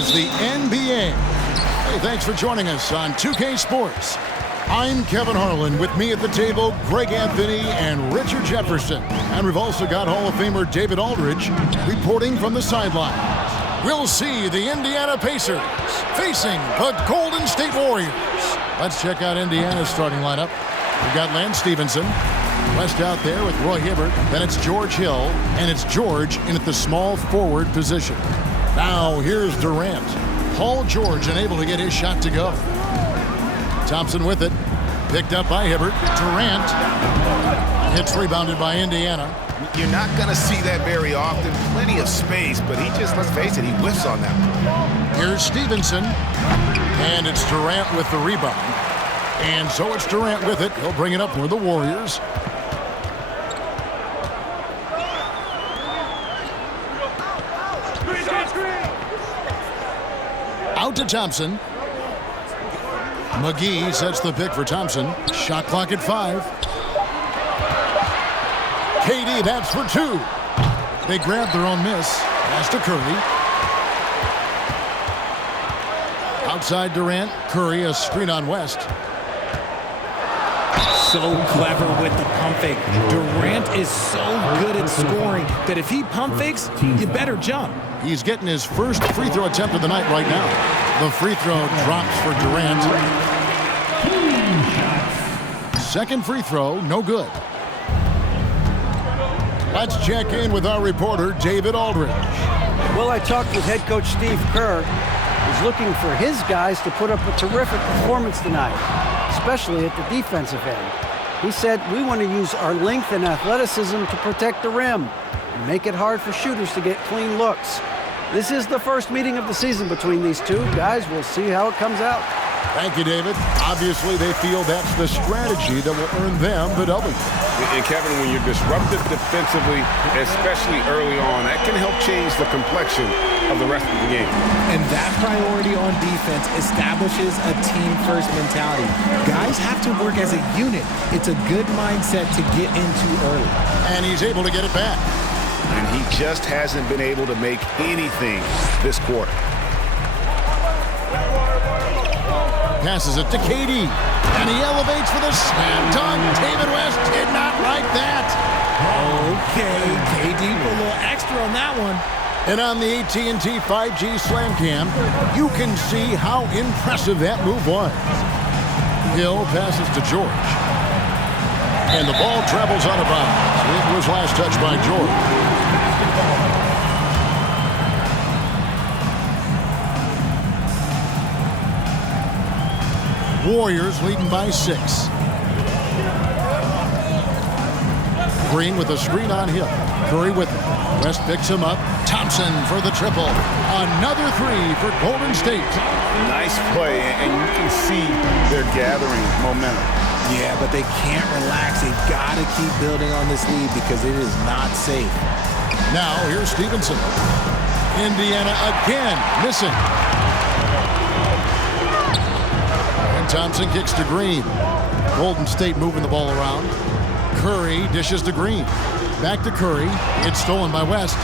is the NBA. Hey, thanks for joining us on 2K Sports. I'm Kevin Harlan. With me at the table, Greg Anthony and Richard Jefferson. And we've also got Hall of Famer David Aldridge reporting from the sideline. We'll see the Indiana Pacers facing the Golden State Warriors. Let's check out Indiana's starting lineup. We've got Lance Stevenson. West out there with Roy Hibbert. Then it's George Hill. And it's George in at the small forward position. Now here's Durant. Paul George unable to get his shot to go. Thompson with it. Picked up by Hibbert. Durant. Hits rebounded by Indiana. You're not going to see that very often. Plenty of space, but he just, let's face it, he whiffs on that one. Here's Stevenson. And it's Durant with the rebound. And so it's Durant with it. He'll bring it up for the Warriors. Out to Thompson. McGee sets the pick for Thompson. Shot clock at 5. KD, that's for 2. They grab their own miss. Pass to Curry. Outside Durant. Curry, a screen on West. So clever with the pump fake. Durant is so good at scoring that if he pump fakes, you better jump. He's getting his first free throw attempt of the night right now. The free throw drops for Durant. Second free throw, no good. Let's check in with our reporter, David Aldridge. Well, I talked with head coach Steve Kerr. He's looking for his guys to put up a terrific performance tonight, especially at the defensive end. He said, we want to use our length and athleticism to protect the rim and make it hard for shooters to get clean looks. This is the first meeting of the season between these two. Guys, we'll see how it comes out. Thank you, David. Obviously, they feel that's the strategy that will earn them the W. And Kevin, when you're disruptive defensively, especially early on, that can help change the complexion of the rest of the game. And that priority on defense establishes a team-first mentality. Guys have to work as a unit. It's a good mindset to get into early. And he's able to get it back. And he just hasn't been able to make anything this quarter. Passes it to KD. And he elevates for the slam dunk. David West did not like that. Okay, KD put a little extra on that one. And on the AT&T 5G Slam Cam, you can see how impressive that move was. Hill passes to George. And the ball travels out of bounds. It was last touched by George. Warriors leading by 6. Green with a screen on Hill. Curry with it. West picks him up. Thompson for the triple. Another 3 for Golden State. Nice play, and you can see they're gathering momentum. Yeah, but they can't relax. They've got to keep building on this lead because it is not safe. Now here's Stevenson. Indiana again missing. Thompson kicks to Green. Golden State moving the ball around. Curry dishes to Green. Back to Curry. It's stolen by West.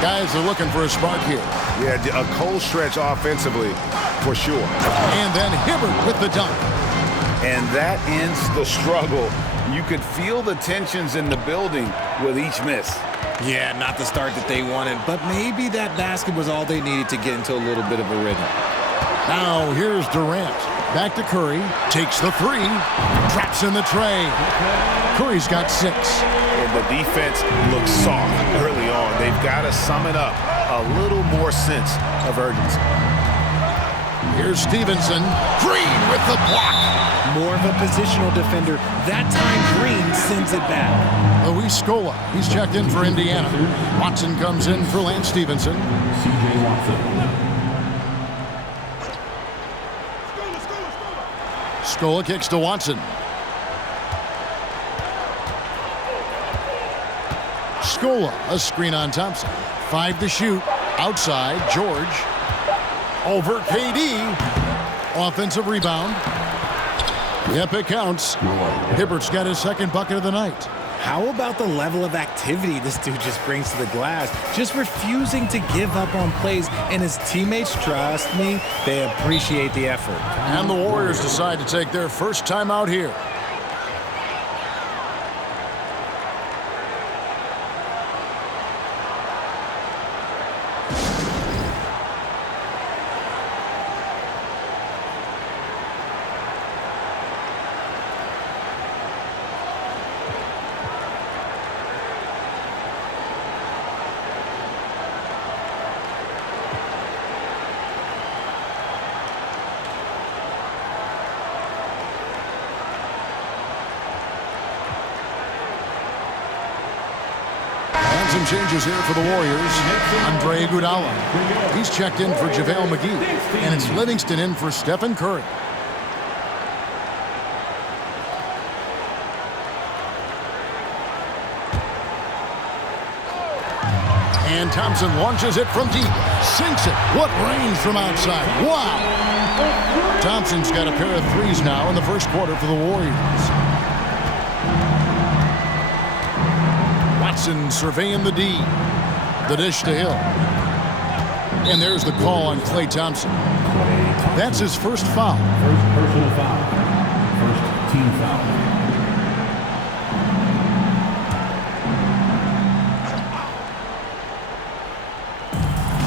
Guys are looking for a spark here. Yeah, a cold stretch offensively, for sure. And then Hibbert with the dunk. And that ends the struggle. You could feel the tensions in the building with each miss. Yeah, not the start that they wanted, but maybe that basket was all they needed to get into a little bit of a rhythm. Now here's Durant. Back to Curry. Takes the 3. Traps in the tray. Curry's got 6. And the defense looks soft early on. They've got to sum it up. A little more sense of urgency. Here's Stevenson. Green with the block. More of a positional defender. That time Green sends it back. Luis Scola. He's checked in for Indiana. Watson comes in for Lance Stevenson. C.J. Watson. Scola kicks to Watson. Scola, a screen on Thompson. 5 to shoot. Outside, George. Over KD. Offensive rebound. Yep, it counts. Hibbert's got his second bucket of the night. How about the level of activity this dude just brings to the glass? Just refusing to give up on plays, and his teammates, trust me, they appreciate the effort. And the Warriors decide to take their first time out here. Some changes here for the Warriors. Andre Iguodala. He's checked in for JaVale McGee. And it's Livingston in for Stephen Curry. And Thompson launches it from deep. Sinks it. What range from outside. Wow. Thompson's got a pair of threes now in the first quarter for the Warriors. Watson surveying the D. The dish to Hill. And there's the call on Klay Thompson. That's his first foul. First personal foul. First team foul.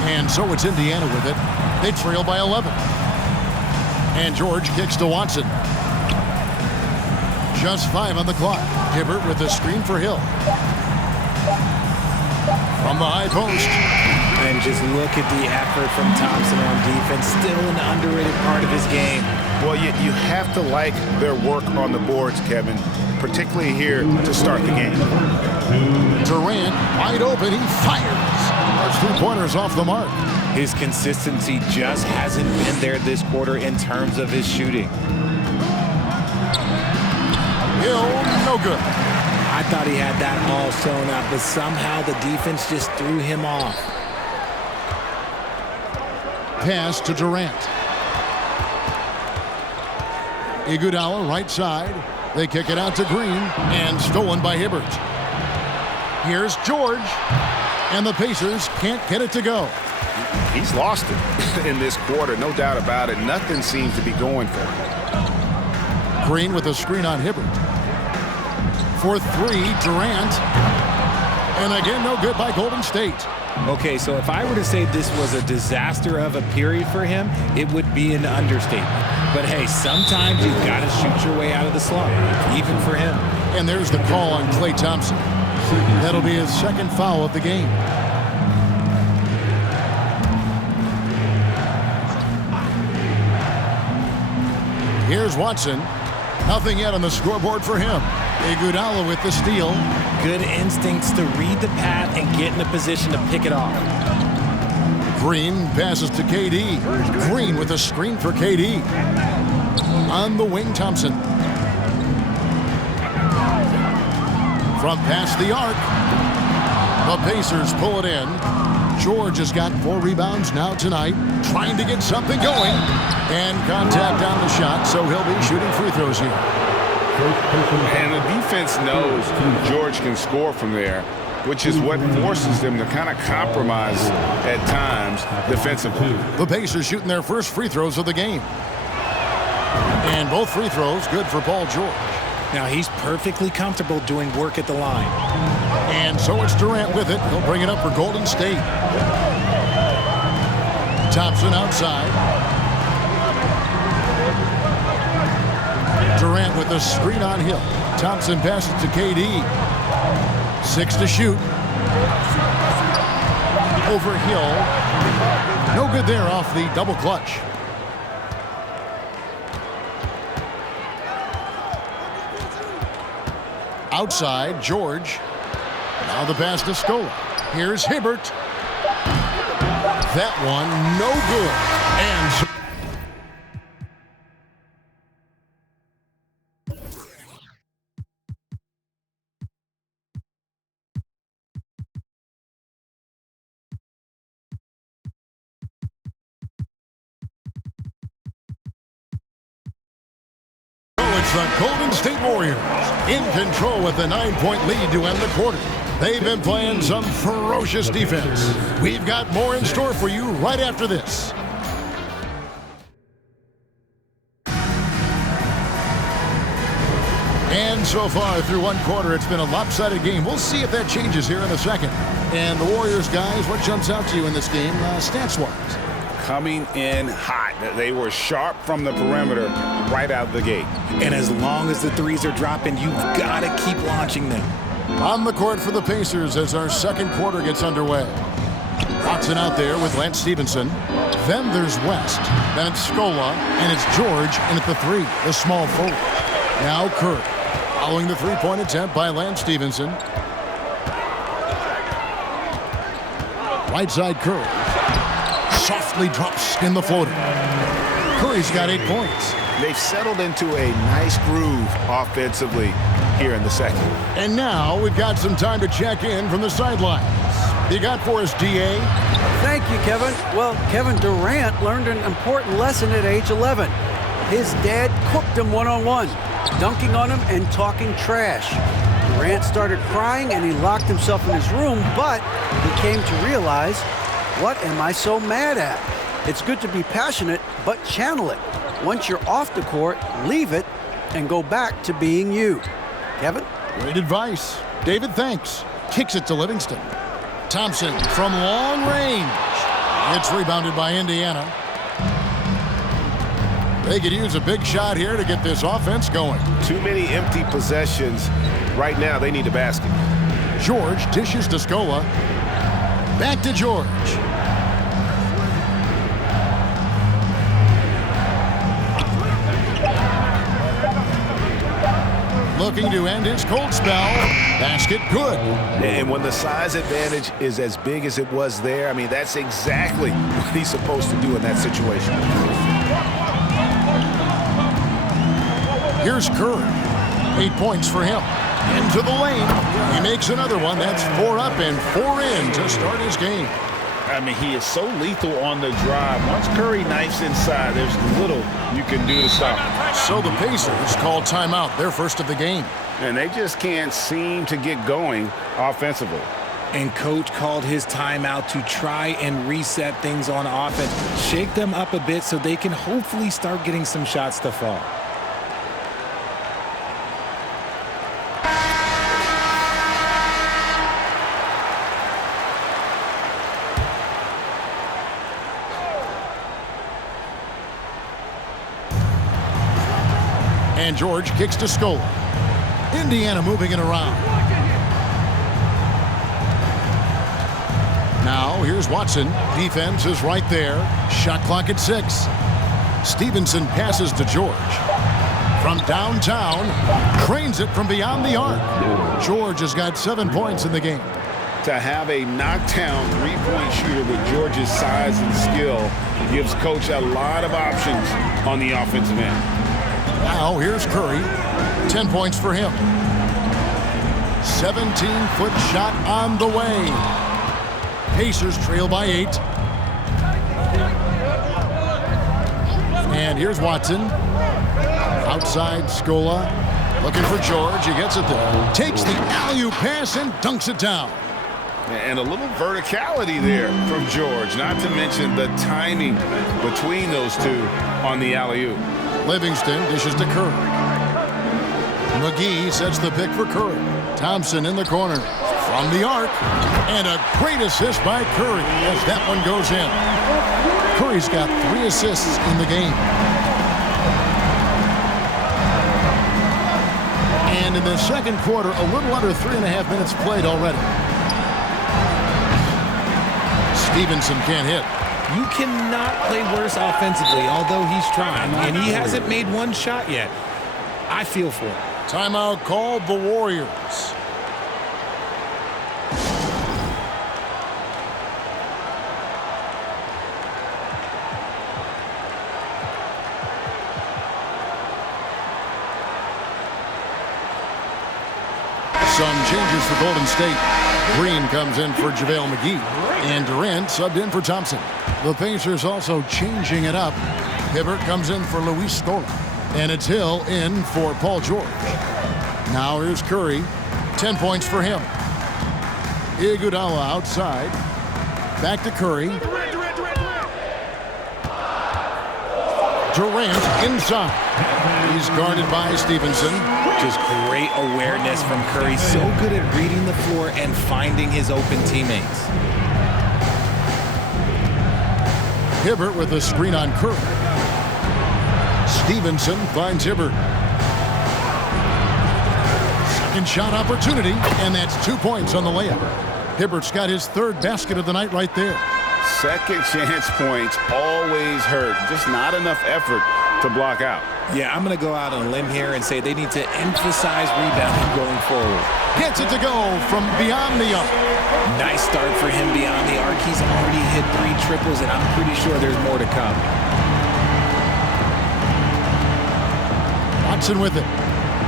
And so it's Indiana with it. They trail by 11. And George kicks to Watson. Just 5 on the clock. Hibbert with a screen for Hill. From the high post. And just look at the effort from Thompson on defense. Still an underrated part of his game. Well, you have to like their work on the boards, Kevin, particularly here to start the game. Durant, wide open, he fires. Those 3 pointers off the mark. His consistency just hasn't been there this quarter in terms of his shooting. Hill, no good. I thought he had that all sewn up, but somehow the defense just threw him off. Pass to Durant. Iguodala, right side. They kick it out to Green, and stolen by Hibbert. Here's George, and the Pacers can't get it to go. He's lost it in this quarter, no doubt about it. Nothing seems to be going for him. Green with a screen on Hibbert. For 3, Durant. And again, no good by Golden State. Okay, so if I were to say this was a disaster of a period for him, it would be an understatement. But hey, sometimes you've got to shoot your way out of the slump, even for him. And there's the call on Klay Thompson. That'll be his second foul of the game. Here's Watson. Nothing yet on the scoreboard for him. Iguodala with the steal. Good instincts to read the path and get in a position to pick it off. Green passes to KD. Green with a screen for KD. On the wing, Thompson. From past the arc. The Pacers pull it in. George has got 4 rebounds now tonight, trying to get something going. And contact on the shot, so he'll be shooting free throws here. And the defense knows George can score from there, which is what forces them to kind of compromise at times defensively. The Pacers shooting their first free throws of the game. And both free throws good for Paul George. Now he's perfectly comfortable doing work at the line. And so it's Durant with it. He'll bring it up for Golden State. Thompson outside. Durant with a screen on Hill. Thompson passes to KD. 6 to shoot. Over Hill. No good there off the double clutch. Outside, George. Now the pass to Scola. Here's Hibbert. That one, no good. And It's the Golden State Warriors in control with a 9-point lead to end the quarter. They've been playing some ferocious defense. We've got more in store for you right after this. And so far through one quarter, it's been a lopsided game. We'll see if that changes here in a second. And the Warriors, guys, what jumps out to you in this game stats-wise? Coming in hot. They were sharp from the perimeter right out of the gate. And as long as the threes are dropping, you've got to keep launching them. On the court for the Pacers as our second quarter gets underway. Watson out there with Lance Stevenson. Then there's West. Then it's Scola. And it's George in at the 3, the small forward. Now Curry. Following the three-point attempt by Lance Stevenson. Right side Curry. Softly drops in the floater. Curry's got 8 points. They've settled into a nice groove offensively here in the second. And now we've got some time to check in from the sidelines. You got for us, D.A.? Thank you, Kevin. Well, Kevin Durant learned an important lesson at age 11. His dad cooked him one-on-one, dunking on him and talking trash. Durant started crying and he locked himself in his room, but he came to realize, what am I so mad at? It's good to be passionate, but channel it. Once you're off the court, leave it and go back to being you. Kevin? Great advice. David, thanks. Kicks it to Livingston. Thompson from long range. It's rebounded by Indiana. They could use a big shot here to get this offense going. Too many empty possessions. Right now, they need a basket. George dishes to Scola. Back to George. Looking to end his cold spell. Basket good. And when the size advantage is as big as it was there, I mean, that's exactly what he's supposed to do in that situation. Here's Curry. 8 points for him. Into the lane. He makes another one. That's 4 up and 4 in to start his game. I mean, he is so lethal on the drive. Once Curry knifes inside, there's little you can do to stop him. So the Pacers call timeout, their first of the game. And they just can't seem to get going offensively. And coach called his timeout to try and reset things on offense. Shake them up a bit so they can hopefully start getting some shots to fall. And George kicks to Scola. Indiana moving it around. Now here's Watson. Defense is right there. Shot clock at 6. Stevenson passes to George. From downtown, trains it from beyond the arc. George has got 7 points in the game. To have a knockdown three-point shooter with George's size and skill gives coach a lot of options on the offensive end. Now here's Curry. 10 points for him. 17-foot shot on the way. Pacers trail by 8. And here's Watson. Outside Scola. Looking for George. He gets it there. Takes the alley-oop pass and dunks it down. And a little verticality there from George, not to mention the timing between those two on the alley-oop. Livingston dishes to Curry. McGee sets the pick for Curry. Thompson in the corner. From the arc. And a great assist by Curry as that one goes in. Curry's got 3 assists in the game. And in the second quarter, a little under 3.5 minutes played already. Stevenson can't hit. You cannot play worse offensively, although he's trying, and he hasn't made one shot yet. I feel for him. Timeout called the Warriors. Some changes for Golden State. Green comes in for JaVale McGee. And Durant subbed in for Thompson. The Pacers also changing it up. Hibbert comes in for Luis Scola. And it's Hill in for Paul George. Now here's Curry. 10 points for him. Iguodala outside. Back to Curry. Durant inside. He's guarded by Stevenson. Just great awareness from Curry. So good at reading the floor and finding his open teammates. Hibbert with a screen on Curry. Stevenson finds Hibbert. Second shot opportunity, and that's 2 points on the layup. Hibbert's got his third basket of the night right there. Second chance points always hurt. Just not enough effort to block out. Yeah, I'm going to go out on a limb here and say they need to emphasize rebounding going forward. Gets it to go from beyond the arc. Nice start for him beyond the arc. He's already hit 3 triples, and I'm pretty sure there's more to come. Watson with it.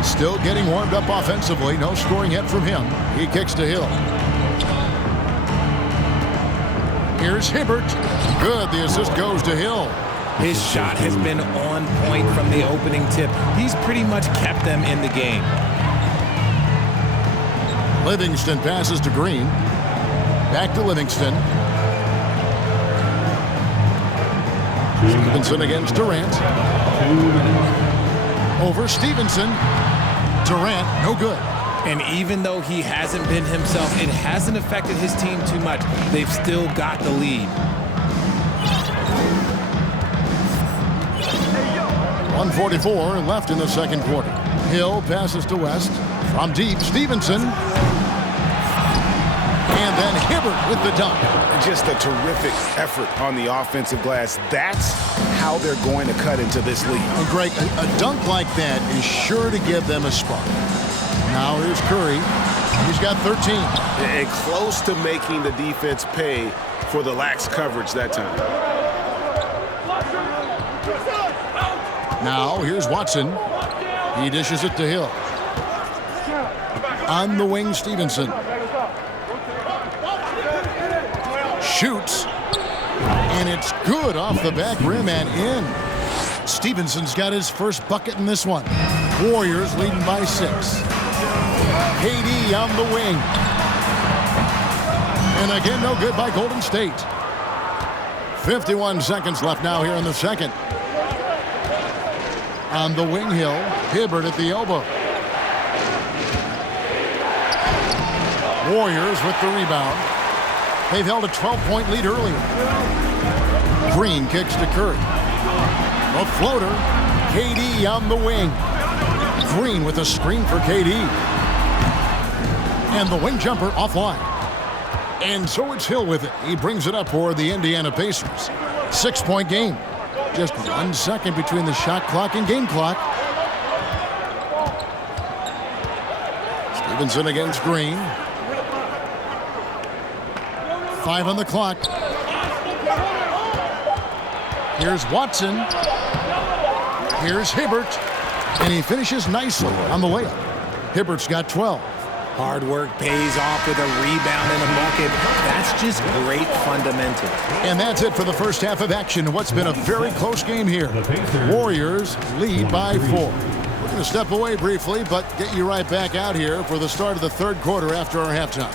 Still getting warmed up offensively. No scoring yet from him. He kicks to Hill. Here's Hibbert. Good. The assist goes to Hill. His shot has been on point from the opening tip. He's pretty much kept them in the game. Livingston passes to Green. Back to Livingston. Stevenson against Durant. Over Stevenson. Durant, no good. And even though he hasn't been himself, it hasn't affected his team too much. They've still got the lead. 1:44 left in the second quarter. Hill passes to West. From deep, Stevenson. And then Hibbert with the dunk. Just a terrific effort on the offensive glass. That's how they're going to cut into this lead. And Greg, a dunk like that is sure to give them a spark. Now here's Curry. He's got 13. And close to making the defense pay for the lax coverage that time. Now here's Watson. He dishes it to Hill. On the wing, Stevenson. Shoots. And it's good off the back rim and in. Stevenson's got his first bucket in this one. Warriors leading by 6. KD on the wing. And again, no good by Golden State. 51 seconds left now here in the second. On the wing, Hill. Hibbert at the elbow. Warriors with the rebound. They've held a 12-point lead earlier. Green kicks to Curry. A floater. KD on the wing. Green with a screen for KD. And the wing jumper offline. And so it's Hill with it. He brings it up for the Indiana Pacers. 6-point game. Just 1 second between the shot clock and game clock. Stevenson against Green. 5 on the clock. Here's Watson. Here's Hibbert. And he finishes nicely on the layup. Hibbert's got 12. Hard work pays off with a rebound and a bucket. That's just great fundamentals. And that's it for the first half of action. What's been a very close game here. Warriors lead by 4. We're going to step away briefly, but get you right back out here for the start of the third quarter after our halftime.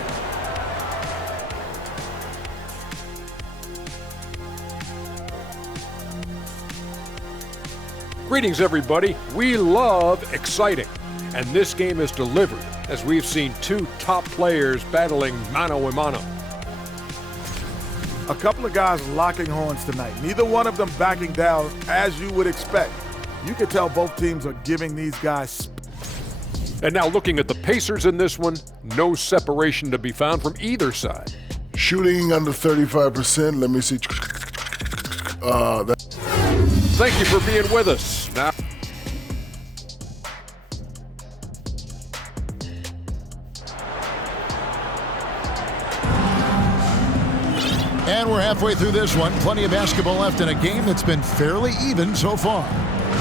Greetings, everybody. We love exciting, and this game is delivered as we've seen 2 top players battling mano a mano. A couple of guys locking horns tonight. Neither one of them backing down as you would expect. You can tell both teams are giving these guys. And now looking at the Pacers in this one, no separation to be found from either side. Shooting under 35%. Let me see. Thank you for being with us. Now, and we're halfway through this one. Plenty of basketball left in a game that's been fairly even so far.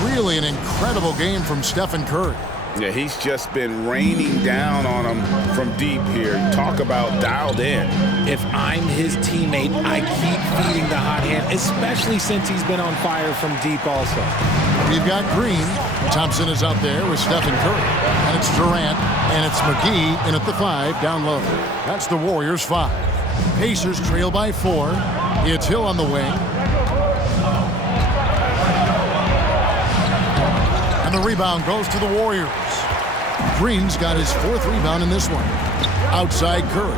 Really an incredible game from Stephen Curry. Yeah, he's just been raining down on him from deep here. Talk about dialed in. If I'm his teammate, I keep feeding the hot hand, especially since he's been on fire from deep also. We've got Green. Thompson is out there with Stephen Curry. And it's Durant. And it's McGee in at the 5 down low. That's the Warriors 5. Pacers trail by 4. It's Hill on the wing. And the rebound goes to the Warriors. Green's got his 4th rebound in this one. Outside Curry.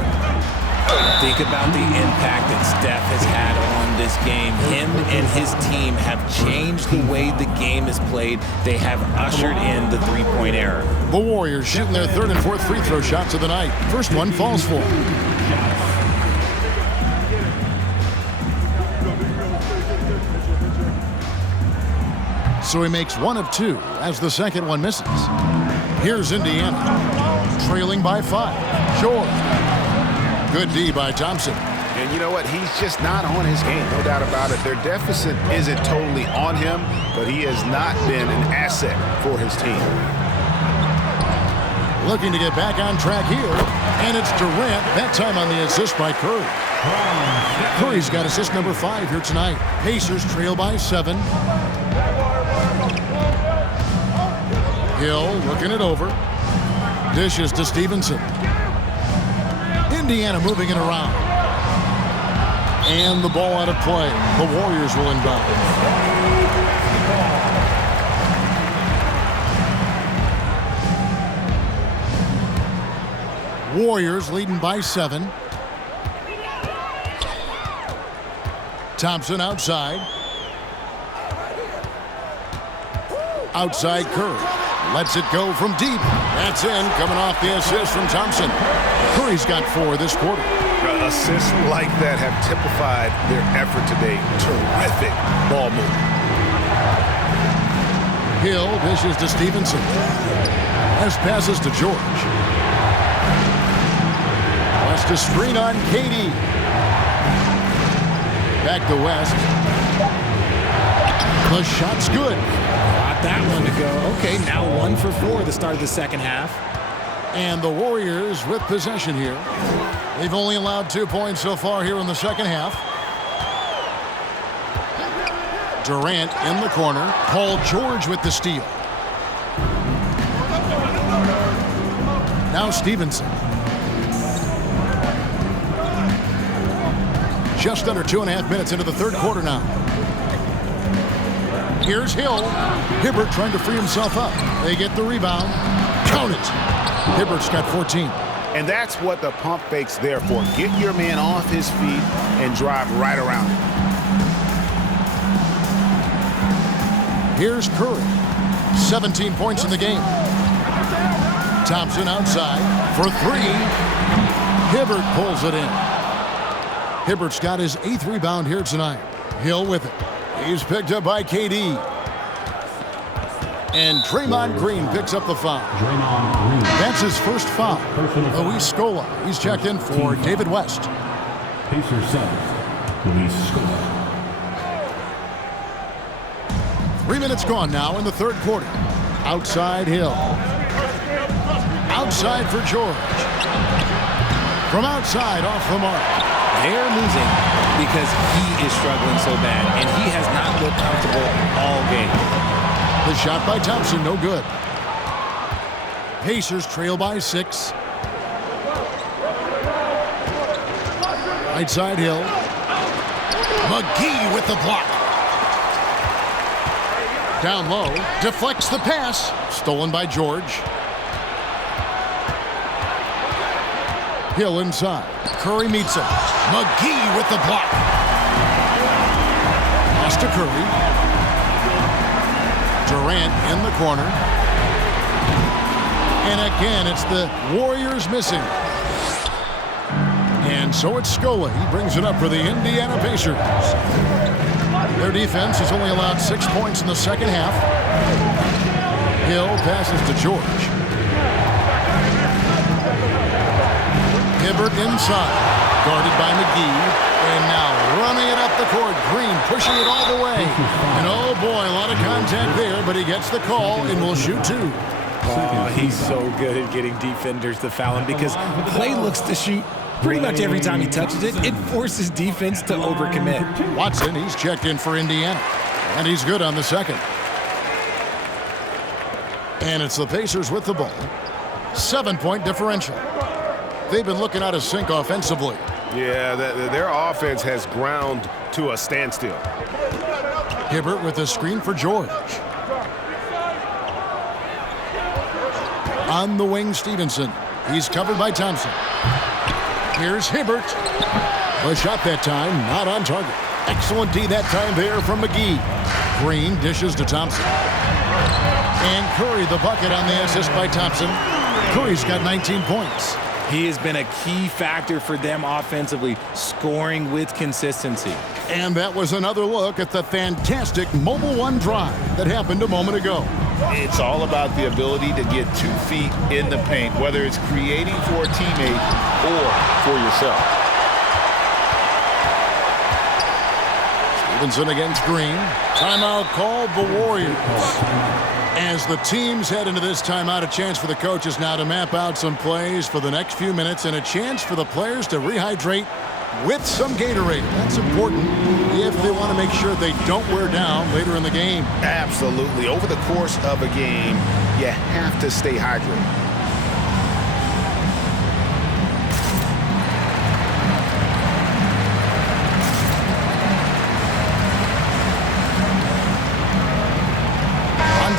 Think about the impact that Steph has had on this game. Him and his team have changed the way the game is played. They have ushered in the three-point era. The Warriors shooting their 3rd and 4th free throw shots of the night. First one falls for them. So he makes 1 of 2 as the second one misses. Here's Indiana, trailing by 5. George. Good D by Thompson. And you know what? He's just not on his game, no doubt about it. Their deficit isn't totally on him, but he has not been an asset for his team. Looking to get back on track here, and it's Durant, that time on the assist by Curry. Curry's got assist number 5 here tonight. Pacers trail by 7. Hill looking it over. Dishes to Stevenson. Indiana moving it around. And the ball out of play. The Warriors will inbound. Warriors leading by 7. Thompson outside. Outside Curry. Lets it go from deep. That's in, coming off the assist from Thompson. Curry's got 4 this quarter. Assists like that have typified their effort today. Terrific ball movement. Hill dishes to Stevenson. As passes to George. West to screen on KD. Back to West. The shot's good. Got that one to go. Okay, now 1 for 4 at the start of the second half. And the Warriors with possession here. They've only allowed 2 points so far here in the second half. Durant in the corner. Paul George with the steal. Now Stevenson. Just under 2.5 minutes into the third quarter now. Here's Hill. Hibbert trying to free himself up. They get the rebound. Count it. Hibbert's got 14. And that's what the pump fake's there for. Get your man off his feet and drive right around him. Here's Curry. 17 points in the game. Thompson outside for 3. Hibbert pulls it in. Hibbert's got his 8th rebound here tonight. Hill with it. He's picked up by KD. And Draymond Green picks up the foul. That's his first foul. Luis Scola. He's checked in for David West. Pacers 7. Luis Scola. 3 minutes gone now in the third quarter. Outside Hill. Outside for George. From outside off the mark. They're losing because he is struggling so bad, and he has not looked comfortable all game. The shot by Thompson, no good. Pacers trail by 6. Right side Hill. McGee with the block. Down low, deflects the pass. Stolen by George. Hill inside. Curry meets him. McGee with the block. Pass to Curry. Durant in the corner. And again, it's the Warriors missing. And so it's Scola. He brings it up for the Indiana Pacers. Their defense has only allowed 6 points in the second half. Hill passes to George. Hibbert inside. Guarded by McGee. And now running it up the court. Green pushing it all the way. And oh boy, a lot of contact there, but he gets the call and will shoot 2. Oh, he's so good at getting defenders to foul him because Clay looks to shoot pretty much every time he touches it. It forces defense to overcommit. Watson, he's checked in for Indiana, and he's good on the second. And it's the Pacers with the ball. 7-point differential. They've been looking out of sync offensively. Yeah, their offense has ground to a standstill. Hibbert with a screen for George. On the wing, Stevenson. He's covered by Thompson. Here's Hibbert. A shot that time, not on target. Excellent D that time there from McGee. Green dishes to Thompson. And Curry the bucket on the assist by Thompson. Curry's got 19 points. He has been a key factor for them offensively, scoring with consistency. And that was another look at the fantastic Mobile One drive that happened a moment ago. It's all about the ability to get 2 feet in the paint, whether it's creating for a teammate or for yourself. Stevenson against Green. Timeout called the Warriors. As the teams head into this timeout, a chance for the coaches now to map out some plays for the next few minutes and a chance for the players to rehydrate with some Gatorade. That's important if they want to make sure they don't wear down later in the game. Absolutely. Over the course of a game, you have to stay hydrated.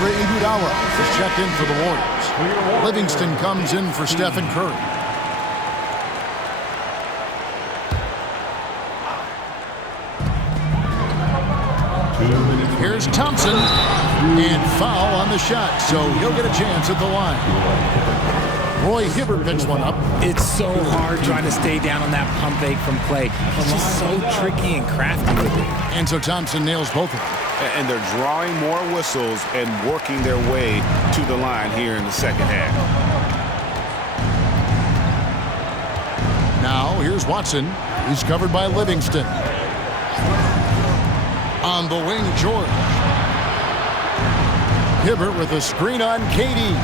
Iguodala is checked in for the Warriors. Livingston comes in for Stephen Curry. Here's Thompson, and foul on the shot, so he'll get a chance at the line. Roy Hibbert picks one up. It's so hard trying to stay down on that pump fake from Clay. He's just so tricky and crafty with it. And so Thompson nails both of them. And they're drawing more whistles and working their way to the line here in the second half. Now here's Watson. He's covered by Livingston. On the wing, George. Hibbert with a screen on KD.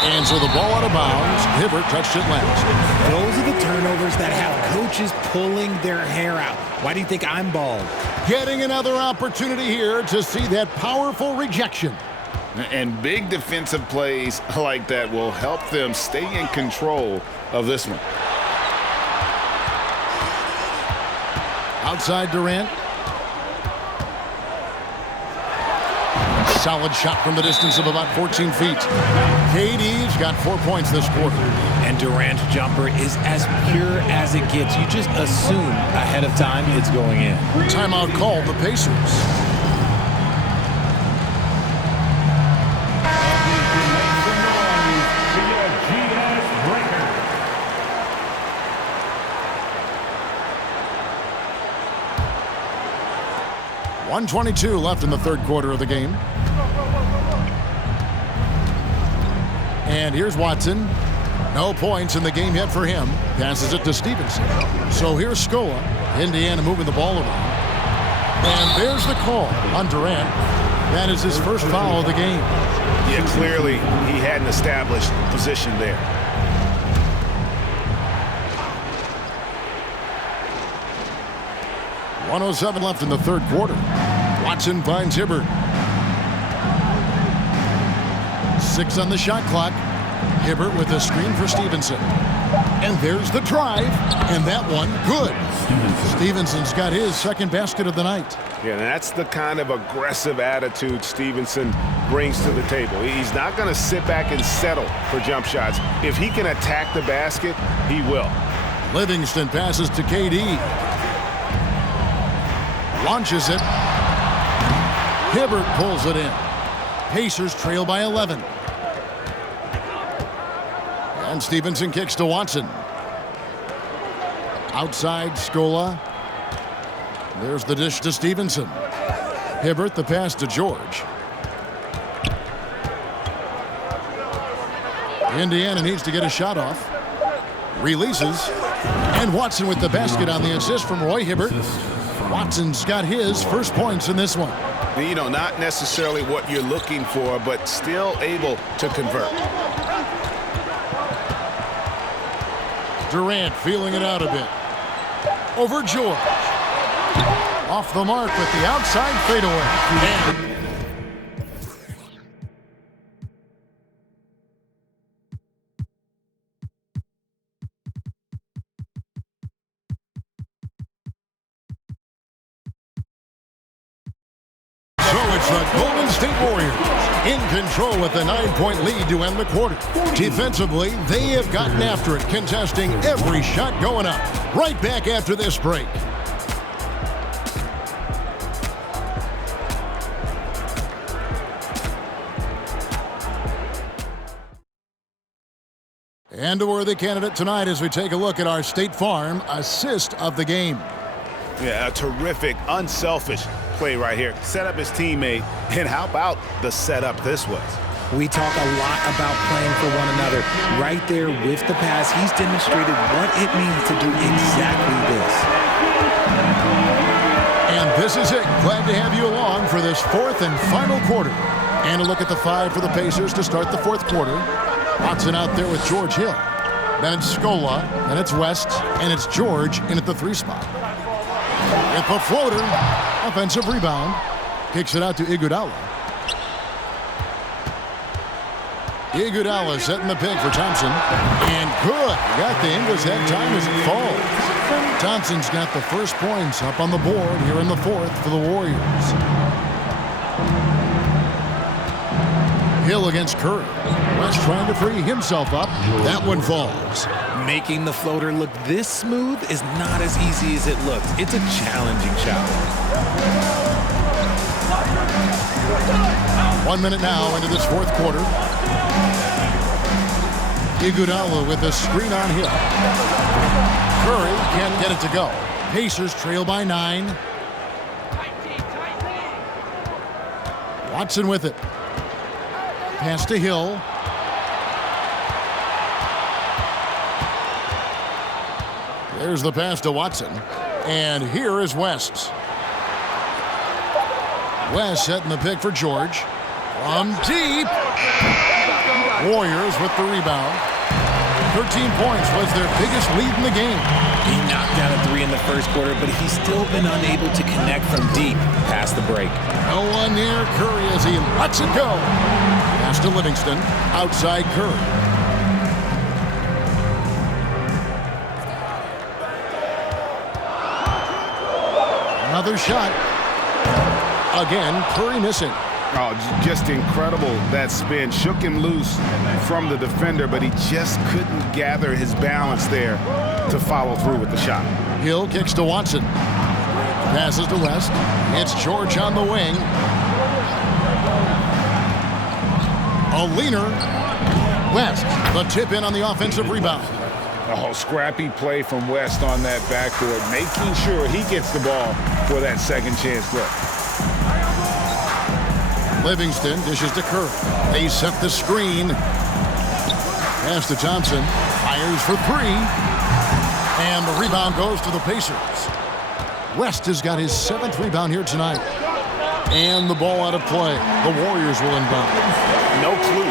And so the ball out of bounds. Hibbert touched it last. Those are the turnovers that have coaches pulling their hair out. Why do you think I'm bald? Getting another opportunity here to see that powerful rejection. And big defensive plays like that will help them stay in control of this one. Outside Durant. Solid shot from the distance of about 14 feet. KD's got 4 points this quarter. And Durant's jumper is as pure as it gets. You just assume ahead of time it's going in. Timeout called the Pacers. .122 left in the third quarter of the game. And here's Watson. No points in the game yet for him. Passes it to Stevenson. So here's Scola. Indiana moving the ball around. And there's the call on Durant. That is his first foul of the game. Yeah, clearly he had an established position there. .107 left in the third quarter. Watson finds Hibbert. 6 on the shot clock. Hibbert with a screen for Stevenson. And there's the drive. And that one, good. Stevenson's got his second basket of the night. Yeah, that's the kind of aggressive attitude Stevenson brings to the table. He's not going to sit back and settle for jump shots. If he can attack the basket, he will. Livingston passes to KD. Launches it. Hibbert pulls it in. Pacers trail by 11. And Stevenson kicks to Watson. Outside, Scola. There's the dish to Stevenson. Hibbert, the pass to George. Indiana needs to get a shot off. Releases. And Watson with the basket on the assist from Roy Hibbert. Watson's got his first points in this one. You know, not necessarily what you're looking for, but still able to convert. Durant feeling it out a bit. Over George. Off the mark with the outside fadeaway. And so it's the Golden State Warriors in control with a 9-point lead to end the quarter. Defensively, they have gotten after it, contesting every shot going up. Right back after this break. And a worthy candidate tonight as we take a look at our State Farm assist of the game. Yeah, a terrific, unselfish play right here. Set up his teammate, and how about the setup this was? We talk a lot about playing for one another. Right there with the pass, he's demonstrated what it means to do exactly this. And this is it. Glad to have you along for this fourth and final quarter. And a look at the 5 for the Pacers to start the fourth quarter. Watson out there with George Hill. Then it's Scola, then it's West, and it's George in at the 3 spot. With a floater, offensive rebound. Kicks it out to Iguodala. Iguodala setting the pick for Thompson. And good. Got the English that time as it falls. Thompson's got the first points up on the board here in the fourth for the Warriors. Hill against Curry. West trying to free himself up. That one falls. Making the floater look this smooth is not as easy as it looks. It's a challenging shot. 1 minute now into this fourth quarter. Iguodala with a screen on Hill. Curry can't get it to go. Pacers trail by 9. Watson with it. Pass to Hill. There's the pass to Watson. And here is West. West setting the pick for George. From deep. Warriors with the rebound. 13 points was their biggest lead in the game. He knocked down a 3 in the first quarter, but he's still been unable to connect from deep past the break. No one near Curry as he lets it go. Pass to Livingston. Outside Curry. Another shot. Again, Curry missing. Oh, just incredible, that spin. Shook him loose from the defender, but he just couldn't gather his balance there to follow through with the shot. Hill kicks to Watson. Passes to West. It's George on the wing. A leaner. West, the tip in on the offensive rebound. Oh, scrappy play from West on that backboard, making sure he gets the ball for that second chance look. Livingston dishes to Curry. They set the screen. Pass to Thompson. Fires for 3. And the rebound goes to the Pacers. West has got his 7th rebound here tonight. And the ball out of play. The Warriors will inbound. No clue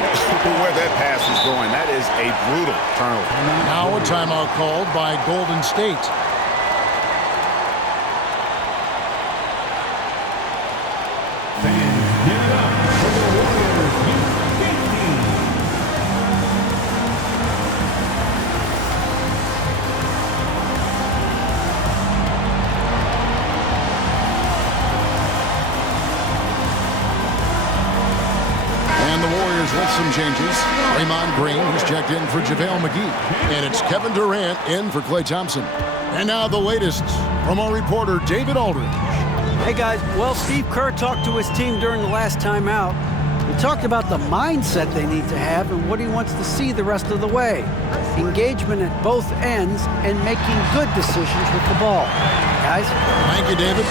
where that pass is going. That is a brutal turnover. Now a timeout called by Golden State. With some changes. Draymond Green has checked in for JaVale McGee. And it's Kevin Durant in for Klay Thompson. And now the latest from our reporter, David Aldridge. Hey, guys. Well, Steve Kerr talked to his team during the last time out. He talked about the mindset they need to have and what he wants to see the rest of the way. Engagement at both ends and making good decisions with the ball. Guys? Thank you, David.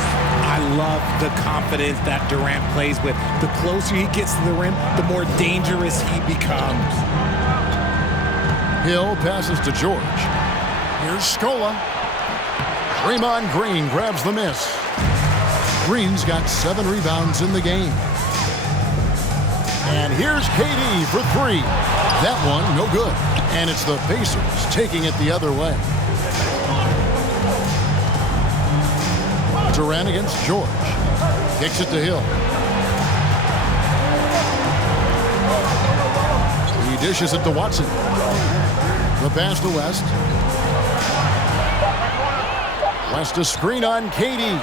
I love the confidence that Durant plays with. The closer he gets to the rim, the more dangerous he becomes. Hill passes to George. Here's Scola. Draymond Green grabs the miss. Green's got 7 rebounds in the game. And here's KD for 3. That one, no good. And it's the Pacers taking it the other way. Durant against George. Kicks it to Hill. He dishes it to Watson. The pass to West. West a screen on KD.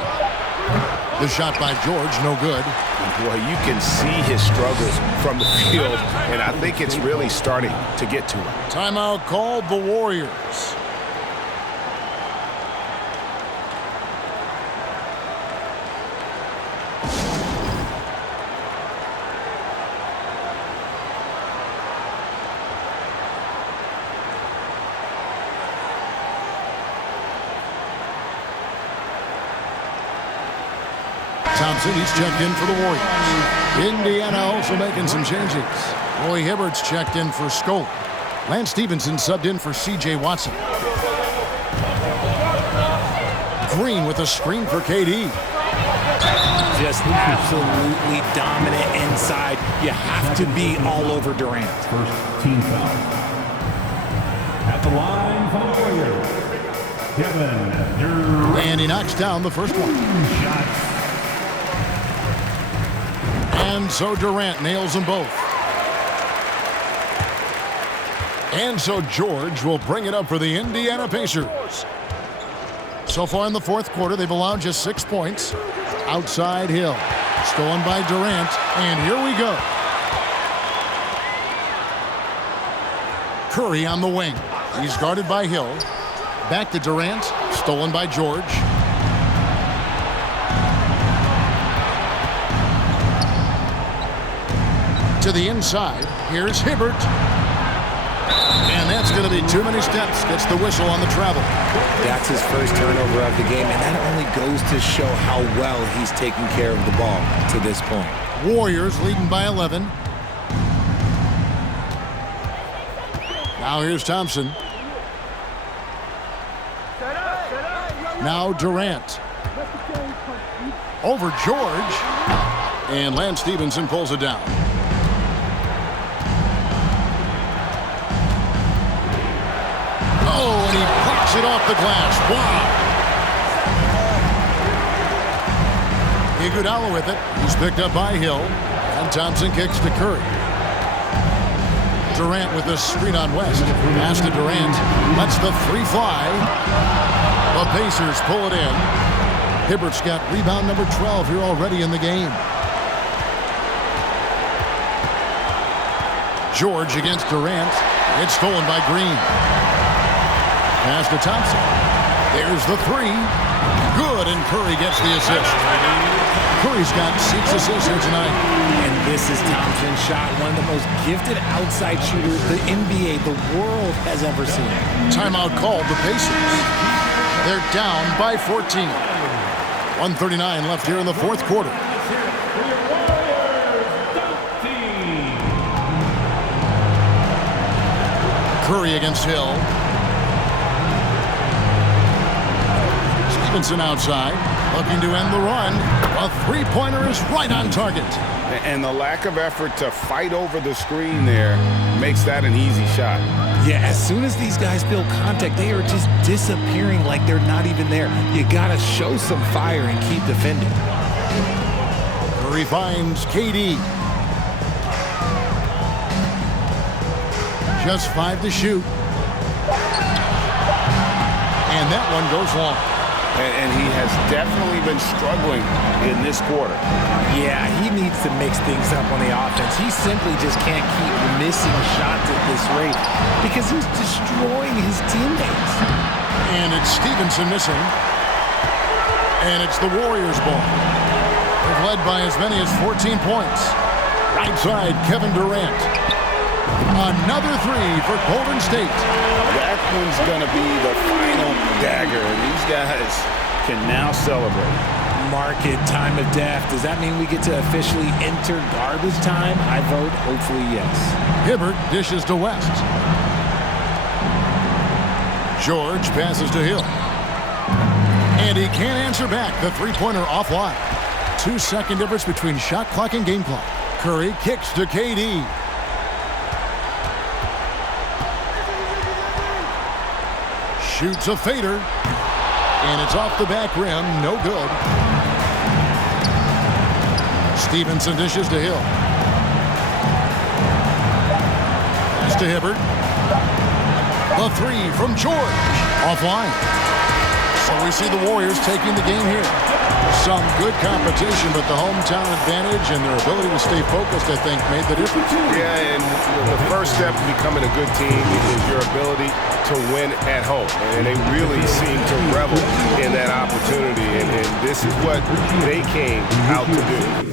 The shot by George, no good. Boy, you can see his struggles from the field, and I think it's really starting to get to him. Timeout called the Warriors. Thompson, he's checked in for the Warriors. Indiana also making some changes. Roy Hibbert's checked in for Scope. Lance Stevenson subbed in for C.J. Watson. Green with a screen for KD. Just absolutely dominant inside. You have to be all over Durant. First team foul. At the line for the Warriors, Kevin Durant. And he knocks down the first one. Shots. And so Durant nails them both. And so George will bring it up for the Indiana Pacers. So far in the fourth quarter, they've allowed just 6 points. Outside Hill. Stolen by Durant. And here we go. Curry on the wing. He's guarded by Hill. Back to Durant. Stolen by George. To the inside. Here's Hibbert. And that's going to be too many steps. Gets the whistle on the travel. That's his first turnover of the game, and that only goes to show how well he's taking care of the ball to this point. Warriors leading by 11. Now here's Thompson. Now Durant. Over George. And Lance Stevenson pulls it down. Oh, and he pops it off the glass. Wow. Iguodala with it. He's picked up by Hill. And Thompson kicks to Curry. Durant with the screen on West. Pass to Durant. Lets the 3 fly. The Pacers pull it in. Hibbert's got rebound number 12 here already in the game. George against Durant. It's stolen by Green. Pass to Thompson. There's the 3. Good, and Curry gets the assist. Curry's got 6 assists here tonight. And this is Thompson's shot, one of the most gifted outside shooters the NBA, the world has ever seen. Timeout called the Pacers. They're down by 14. 1:39 left here in the fourth quarter. Curry against Hill. Stevenson outside, looking to end the run. A three-pointer is right on target. And the lack of effort to fight over the screen there makes that an easy shot. Yeah, as soon as these guys feel contact, they are just disappearing like they're not even there. You gotta show some fire and keep defending. Curry finds KD. Just 5 to shoot. And that one goes long. And he has definitely been struggling in this quarter. Yeah, he needs to mix things up on the offense. He simply just can't keep missing shots at this rate because he's destroying his teammates. And it's Stevenson missing. And it's the Warriors' ball. They've led by as many as 14 points. Right side, Kevin Durant. Another 3 for Golden State. That one's going to be the final dagger. These guys can now celebrate. Mark it, time of death. Does that mean we get to officially enter garbage time? I vote hopefully yes. Hibbert dishes to West. George passes to Hill. And he can't answer back. The three-pointer offline. 2-second difference between shot clock and game clock. Curry kicks to KD. Shoots a fader. And it's off the back rim. No good. Stevenson dishes to Hill. Pass to Hibbert. The three from George. Offline. So we see the Warriors taking the game here. Some good competition, but the hometown advantage and their ability to stay focused, I think, made the difference. Yeah, and the first step to becoming a good team is your ability to win at home. And they really seem to revel in that opportunity. And this is what they came out to do.